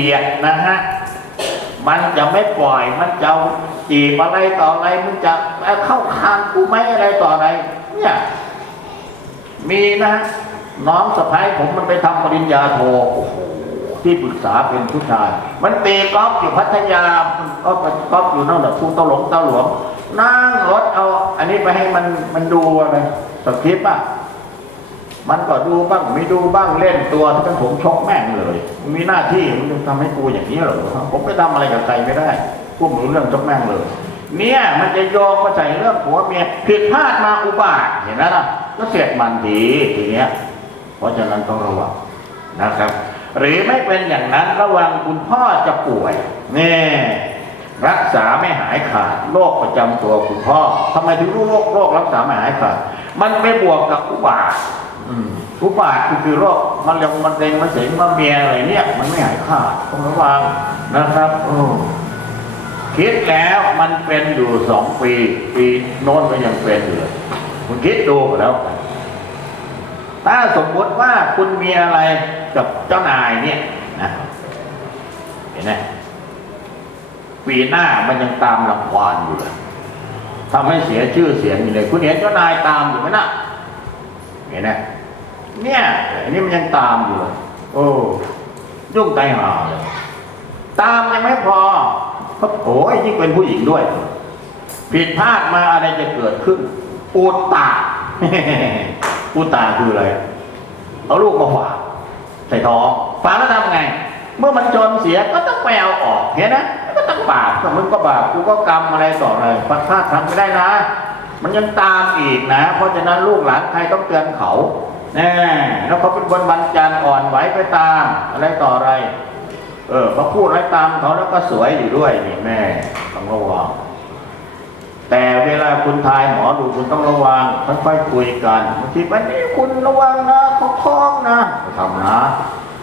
ดีอะนะฮะ มันจะไม่ปล่อย มันจะจีบอะไรต่ออะไร มันจะเอาเข้าคางกูไหมอะไรต่ออะไร เนี่ย มีนะน้องสะพ้ายผมมันไปทำปริญญาโทโอ้โหที่ปรึกษาเป็นผู้ชาย มันตีกอล์ฟอยู่พัทยาก็กอล์ฟอยู่นั่นแหละทุ่งตหลงเตาหลวง นั่งรถเอา อันนี้ไปให้มันมันดูอะไรสคริปต์อะ มันก็ดูบ้างไม่ดูบ้างเล่นตัวทั้งผมชกแม่งเลย มีหน้าที่มันจะทำให้กูอย่างนี้หรอผมไปทำอะไรกับใครไม่ได้พวกหนูเรื่องชกแม่งเลย เนี่ยมันจะโยงมาใส่เรื่องผัวเมียผิดพลาดมาอุบาทเห็นไหมล่ะก็เสียดมันดีทีเนี้ย เพราะฉะนั้นต้องระวังนะครับ หรือไม่เป็นอย่างนั้นระวังคุณพ่อจะป่วยเนี่รักษาไม่หายขาดโรคประจำตัวคุณพ่อทำไมถึงรู้โรคโรครักษาไม่หายขาด มันไปบวกกับอุบาท อืมอุบาทคือคือโรคมันเร็งมันเร็งมันเสงมันเมียอะไรเนี่ยมันไม่หายขาดต้องระวังนะครับโอ้คิดแล้วมันเป็นอยู่สองปี ปีโน้นก็ยังเป็นอยู่เลยคุณคิดดูแล้วกันถ้าสมมติว่าคุณมีอะไรกับเจ้านายเนี่ยนะเห็นไหมปีหน้ามันยังตามรังควานอยู่เลยทำให้เสียชื่อเสียงอยู่เลย คุณเห็นเจ้านายตามอยู่ไหมนะเห็นไหม เนี่ยอันนี้มันยังตามอยู่ โอ้ยุ่งใจหาเลยตามยังไม่พอเพราโอ้ยยิ่งเป็นผู้หญิงด้วย ผิดพลาดมาอะไรจะเกิดขึ้นปูตาปูตาคืออะไรเอาลูกมาฝากใส่ท้องฝากแล้วทำไง เมื่อมันจนเสียก็ต้องไปเออกเห็นนะก็ต้องบาปมึงก็บาปกูก็กรรมอะไรต่ออะไรพลาดทำไม่ได้นะ มันยังตามอีกนะ เพราะฉะนั้นลูกหลานใครต้องเตือนเขา แน่แล้วเขาเป็นคนบันจันทร์อ่อนไหวไปตามอะไรต่ออะไร เออพอพูดอะไรตามเขาแล้วก็สวยอยู่ด้วยนี่แม่ต้องระวังแต่เวลาคุณทายหมอดูคุณต้องระวังค่อยๆคุยกันบางทีวันนี้คุณระวังนะเขาคล้องนะไม่ทำนะ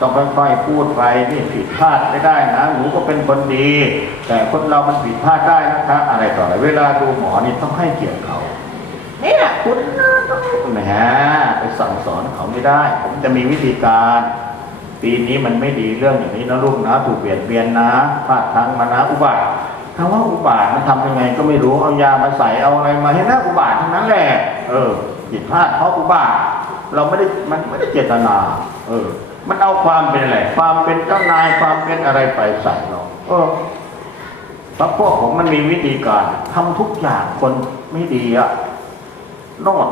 ต้องค่อยๆพูดไปนี่ผิดพลาดไม่ได้นะหนูก็เป็นคนดี แต่คนเรามันผิดพลาดได้นะคะอะไรต่ออะไรเวลาดูหมอนี่ต้องให้เกียรติเขาเนี่ย คุณนะต้องแหมไปสั่งสอนเขาไม่ได้ ผมจะมีวิธีการ ปีนี้มันไม่ดีเรื่องอย่างนี้นะลูกนะ ถูกเบียดเบียนนะพลาดทางมานะอุบาทคำว่าอุบาทมันทำยังไงก็ไม่รู้เอายามาใส่เอาอะไรมาเห็นไหมอุบาททั้งนั้นแหละเออผิดพลาดเพราะอุบาทเราไม่ได้มันไม่ได้เจตนา เออ มันเอาความเป็นอะไรความเป็นเจ้านายความเป็นอะไรไปใส่เราเออพระพวกผมมันมีวิธีการทำทุกอย่างคนไม่ดีอะ นอน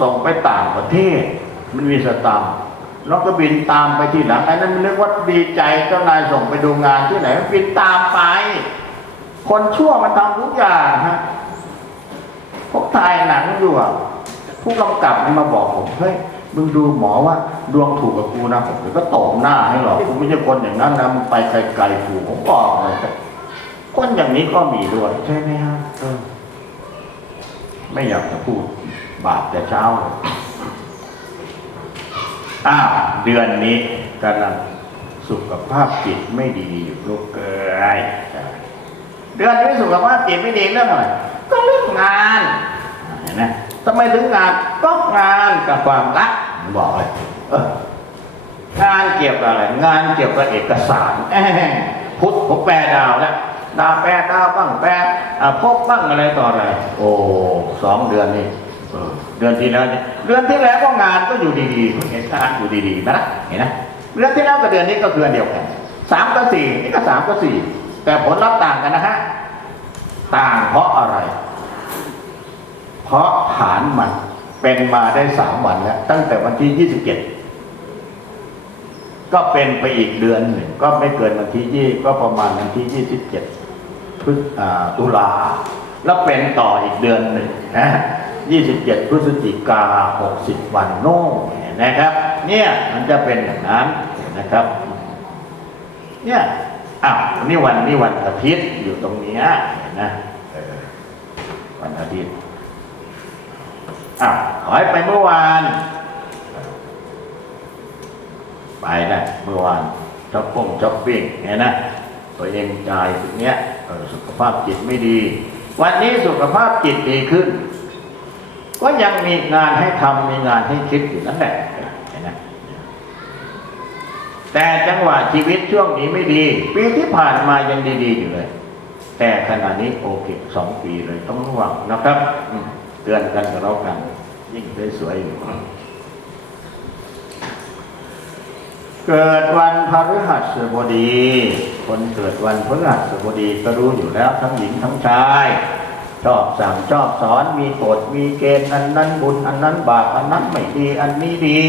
ส่งไปต่างประเทศ มันมีสตางค์แล้วก็บินตามไปที่หลังไอ้นั้นมันเรียกว่าดีใจเจ้านายส่งไปดูงานที่ไหนมันบินตามไป คนชั่วมันทำทุกอย่างฮะพวกถ่ายหนังอยู่อะผู้กำกับมันมาบอกผมเฮ้ยมึงดูหมอว่า ดวงถูกกับกูนะผมเดี๋ยวก็ตบหน้าให้หรอกกูไม่ใช่คนอย่างนั้นนะมึงไปไกลๆกูผมบอกเลยคนอย่างนี้ก็มีด้วยใช่ไหมฮะ ไม่อยากจะพูด บาปแต่เช้าเลยอ้าวเดือนนี้กำลังสุขภาพจิตไม่ดีอยู่ลูกเอ้ยเดือนนี้สุขภาพจิตไม่ดีเรื่องอะไรก็เรื่องงานเห็นไหมทำไมถึงงานก็งานกับความรักบอกเลยงานเกี่ยวกับอะไร งานเกี่ยวกับเอกสารพุทธผมแปลดาวแล้ว ดาวแปลดาวบ้างแปลอะพบบ้างอะไรต่ออะไรโอ้สองเดือนนี่เดือนที่แล้วเนี่ยเดือนที่แล้วก็งานก็อยู่ดีๆเห็นงานอยู่ดีๆนะเห็นนะเดือนที่แล้วกับเดือนนี้ก็คืออนเดียวกันสามกับสี่นี่ก็สามกับสี่แต่ผลลัพธ์ต่างกันนะฮะต่างเพราะอะไร เพราะฐานมันเป็นมาได้สามวันแล้วตั้งแต่วันที่ยี่สิบเจ็ดก็เป็นไปอีกเดือนหนึ่งก็ไม่เกินวันที่ยี่ก็ประมาณวันที่ยี่สิบเจ็ด พฤษตุลา แล้วเป็นต่ออีกเดือนหนึ่งนะยี่สิบเจ็ดพฤศจิกาหกสิบวันโน่นะครับ เนี่ยมันจะเป็นอย่างนั้นนะครับ เนี่ยอ้าวนี่วันนี่วันอาทิตย์อยู่ตรงนี้นะวันอาทิตย์อ้าวขอให้ไปเมื่อวาน ไปนะเมื่อวานช้อปปิ้งช้อปปิ้งเห็นนะตัวเองจ่ายตรงเนี้ย สุขภาพจิตไม่ดี วันนี้สุขภาพจิตดีขึ้น ก็ยังมีงานให้ทำมีงานให้คิดอยู่นั่นแหละนไหมแต่จังหวะชีวิตช่วงนี้ไม่ดี ปีที่ผ่านมายังดีๆอยู่เลย แต่ขณะนี้โอเคสองปีเลยต้องระวังนะครับเตือนกันกับเรากัน ยิ่งสวยๆอยู่ เกิดวันพฤหัสบดี คนเกิดวันพฤหัสบดีก็รู้อยู่แล้วทั้งหญิงทั้งชาย ชอบสั่งชอบสอนมีกฎมีเกณฑ์อันนั้นบุญอันนั้นบาปอันนั้นไม่ดีอันนี้ดี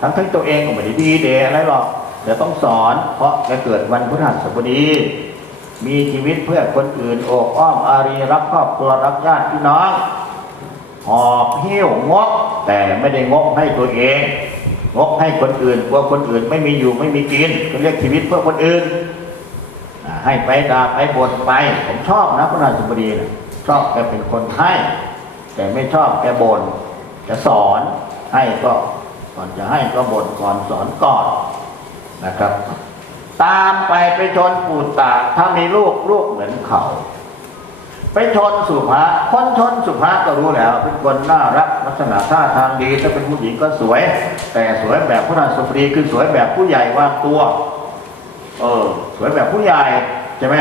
ทั้งทั้งตัวเองก็ไม่ได้ดีเดอะไรหรอกเดี๋ยวต้องสอนเพราะแกเกิดวันพฤหัสบดี มีชีวิตเพื่อคนอื่นโอบอ้อมอารีรักครอบครัวรักญาติพี่น้องหอบเหิ้ยวงกแต่ไม่ได้งกให้ตัวเอง งกให้คนอื่นกลัวคนอื่นไม่มีอยู่ไม่มีกินก็เรียกชีวิตเพื่อคนอื่น ให้ไปด่าไปบ่นไป ผมชอบนะพระราชบดีนะชอบแกเป็นคนให้ แต่ไม่ชอบแกบ่นจะสอนให้ก็ก่อนจะให้ก็บ่นก่อนสอนก่อนนะครับ ตามไปไปชนปูตาถ้ามีลูกลูกเหมือนเขา ไปชนสุภาคนชนสุภาก็รู้แล้ว เป็นคนน่ารักลักษณะท่าทางดีถ้าเป็นผู้หญิงก็สวย แต่สวยแบบพระราชบดีคือสวยแบบผู้ใหญ่วางตัว เออ สวยแบบผู้ใหญ่ใช่ไหม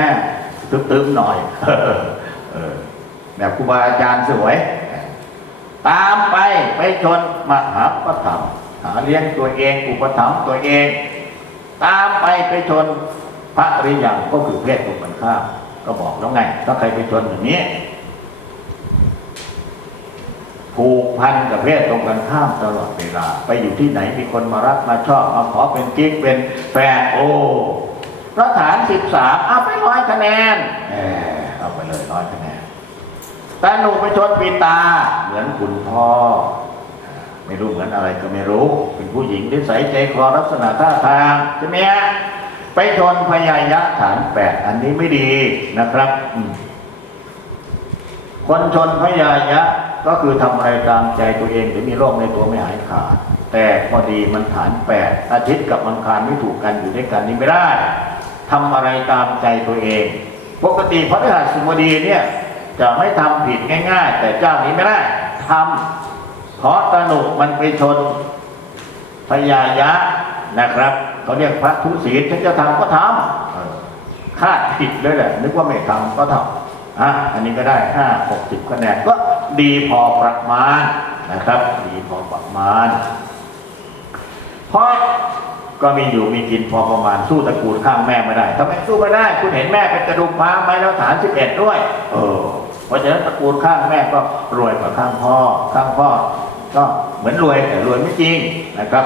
ตึมๆหน่อยเออแบบครูบาอาจารย์สวย ตามไปไปชนมหาปถัมหาเลี้ยงตัวเองอุปถัมภ์ตัวเอง ตามไปไปชนพระริยังก็คือเพศตรงกันข้าม ก็บอกแล้วไงถ้าใครไปชนอย่างนี้ผูกพันกับเพศตรงกันข้ามตลอดเวลา ไปอยู่ที่ไหนมีคนมารักมาชอบมาขอเป็นกิ๊กเป็นแฟนโอ้ระฐานสิบสามเอาไปร้อยคะแนนเออเอาไปเลยร้อยคะแนนแต่หนูไปชนปีตา เหมือนคุณพ่อ ไม่รู้เหมือนอะไรก็ไม่รู้ เป็นผู้หญิงที่ใส่ใจคอลักษณะท่าทางใช่ไหมฮะ ไปชนพยายะฐานแปดอันนี้ไม่ดีนะครับ คนชนพยายะก็คือทำอะไรตามใจตัวเองหรือมีโรคในตัวไม่หายขาด แต่พอดีมันฐานแปดอาทิตย์กับอังคารไม่ถูกกันอยู่ด้วยกันนี้ไม่ได้ทำอะไรตามใจตัวเอง ปกติพระฤหัสบดีเนี่ย จะไม่ทำผิดง่าย ๆ แต่เจ้านี้ไม่ได้ทำเพราะตนุกมันไปชนพยายะนะครับ เขาเรียกพระทุศีลฉันจะทำก็ทำคาดผิดเลยแหละ นึกว่าไม่ทำก็ทำอะอันนี้ก็ได้ห้าหกสิบคะแนนก็ดีพอประมาณนะครับ ดีพอประมาณ เพราะก็มีอยู่มีกินพอประมาณสู้ตระกูลข้างแม่ไม่ได้ทำไมสู้ไม่ได้ คุณเห็นแม่เป็นกระดูกพร้าไหมแล้วฐานสิบเอ็ดด้วย เออ เพราะฉะนั้นตระกูลข้างแม่ก็รวยกว่าข้างพ่อ ข้างพ่อ ก็เหมือนรวยแต่รวยไม่จริงนะครับ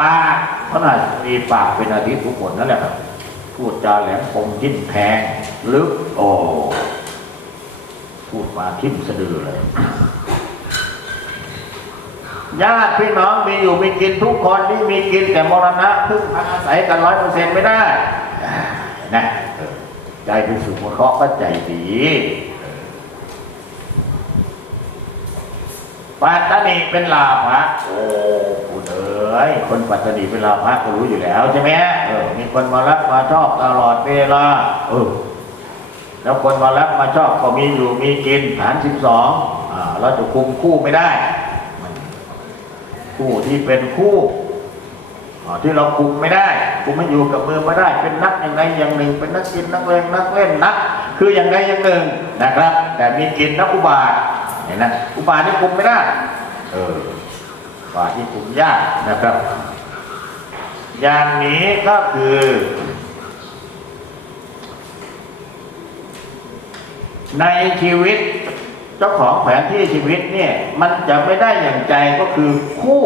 ปาก ขนาดมีปากเป็นอาทิตย์ทุกคนนั่นแหละครับพูดจาแหลมคมทิ่มแทงลึกโอ้พูดมาทิ่มสะดือเลยญาติพี่น้องมีอยู่มีกินทุกคนที่มีกินแต่มรณะพึ่งพาอาศัยกันร้อยเปอร์เซ็นต์ไม่ได้นะใจเป็นสุขเคราะห์ก็ใจดีเออ ปัตตานีเป็นลาภะโอ้คุณเอ๋ยคนปัตตานีเป็นลาภะก็รู้อยู่แล้วใช่ไหมเออมีคนมารักมาชอบตลอดเวลาเออแล้วคนมารักมาชอบก็มีอยู่มีกินฐานสิบสองอ่าเราจะคุมคู่ไม่ได้ คู่ที่เป็นคู่ที่เราคุมไม่ได้คุมไม่อยู่กับมือไม่ได้ เป็นนักอย่างใดอย่างหนึ่ง เป็นนักกินนักเลงนักเล่นนัก คืออย่างใดอย่างหนึ่งนะครับ แต่มีกินนักอุบาท เห็นนะอุบาทที่คุมไม่ได้ เอออุบาทที่คุมยากนะครับ อย่างนี้ก็คือ ในชีวิตเจ้าของแผนที่ชีวิตเนี่ยมันจะไม่ได้อย่างใจก็คือคู่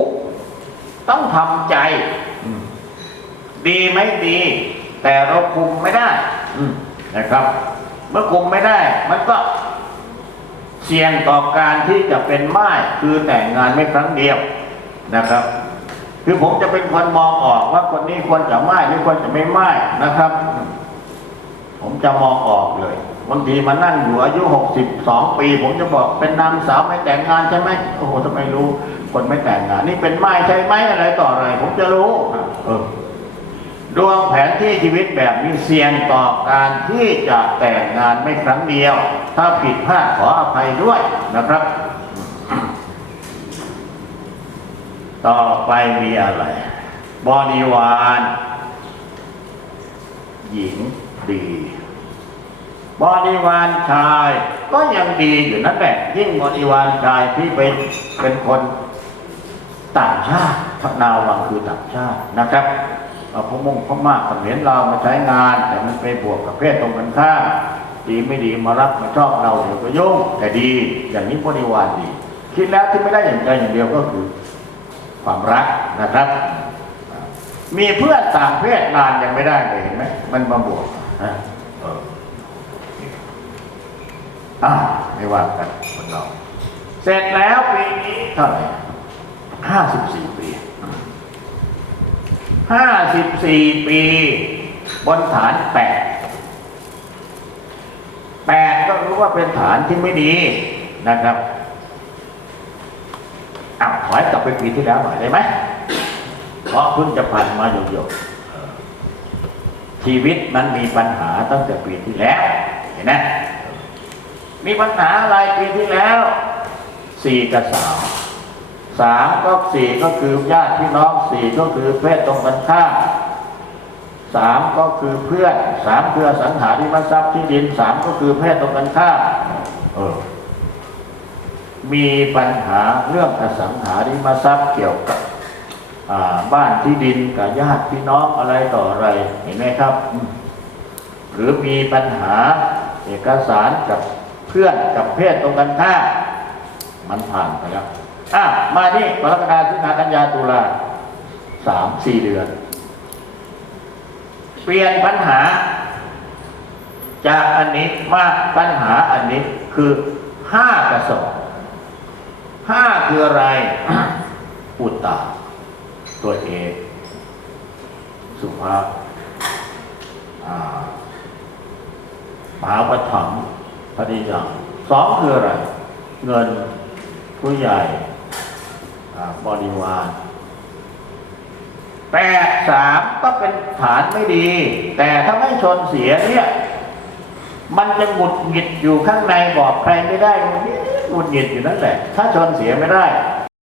ต้องทำใจอืมดีไหมดี แต่เราคุมไม่ได้อืมนะครับ เมื่อคุมไม่ได้ มันก็ เสี่ยงต่อการที่จะเป็นม่ายคือแต่งงานไม่ครั้งเดียวนะครับ คือผมจะเป็นคนมองออกว่าคนนี้ควรจะม่ายหรือควรจะไม่ม่ายนะครับ ผมจะมองออกเลยบางทีมานั่งอยู่อายุหกสิบสองปี ผมจะบอกเป็นนางสาวไม่แต่งงานใช่ไหมโอ้โหทำไมรู้ คนไม่แต่งงาน นี่เป็นไม้ใช่ไหมอะไรต่ออะไร ผมจะรู้เออ ดวงแผนที่ชีวิตแบบนี้เสี่ยงต่อการที่จะแต่งงานไม่ครั้งเดียว ถ้าผิดพลาดขออภัยด้วยนะครับ ต่อไปมีอะไร บริวาร หญิงดีบริวารชายก็ยังดีอยู่นั่นแหละยิ่งบริวารชายที่เป็นเป็นคนต่างชาติพนาววังคือต่างชาตินะครับ เอาพมงพม่าเขมรเรามาใช้งาน แต่มันไปบวกกับเพศตรงกันข้ามดีไม่ดีมารักมาชอบเราเดี๋ยวก็ยุ่งแต่ดีอย่างนี้บริวารดี คิดแล้วที่ไม่ได้อย่างใจอย่างเดียวก็คือ ความรักนะครับ มีเพื่อนต่างเพศงานยังไม่ได้เลยเห็นไหมมันมาบวกนะอ่าไม่ว่ากันคนเรา เสร็จแล้วปีนี้เท่าไหร่ห้าสิบสี่ปี ห้าสิบสี่ปี บนฐานแปดแปดก็รู้ว่าเป็นฐานที่ไม่ดีนะครับอ้าวถอยกลับไปปีที่แล้วหน่อยได้ไหมเพราะเพิ่งจะผ่านมาหยกๆชีวิตมันมีปัญหาตั้งแต่ปีที่แล้วเห็นไหมมีปัญหาอะไรปีที่แล้วสี่กับสาม สามก็สี่ก็คือญาติพี่น้องสี่ก็คือเพศตรงกันข้ามสามก็คือเพื่อนสามคืออสังหาริมทรัพย์ที่ดินสามก็คือเพศตรงกันข้ามเออมีปัญหาเรื่องอสังหาริมทรัพย์เกี่ยวกับบ้านที่ดินกับญาติพี่น้องอะไรต่ออะไรเห็นไหมครับ หรือมีปัญหาเอกสารกับเพื่อนกับเพศตรงกันข้าม มันผ่านไปแล้วอะมาที่กรกฎาคมสิงหากันยาตุลาสามสี่เดือน เปลี่ยนปัญหา จากอันนี้มาปัญหาอันนี้คือห้ากับสองห้าคืออะไรอุตตาตัวเอกสุภาพอ่ามหาปฐมปฏิยังสองคืออะไร เงิน ผู้ใหญ่อ่าบริวารแปดสามก็เป็นฐานไม่ดี แต่ถ้าไม่ชนเสียเนี่ยมันจะหงุดหงิดอยู่ข้างในบอกใครไม่ได้หงุดหงิดอยู่นั่นแหละ ถ้าชนเสียไม่ได้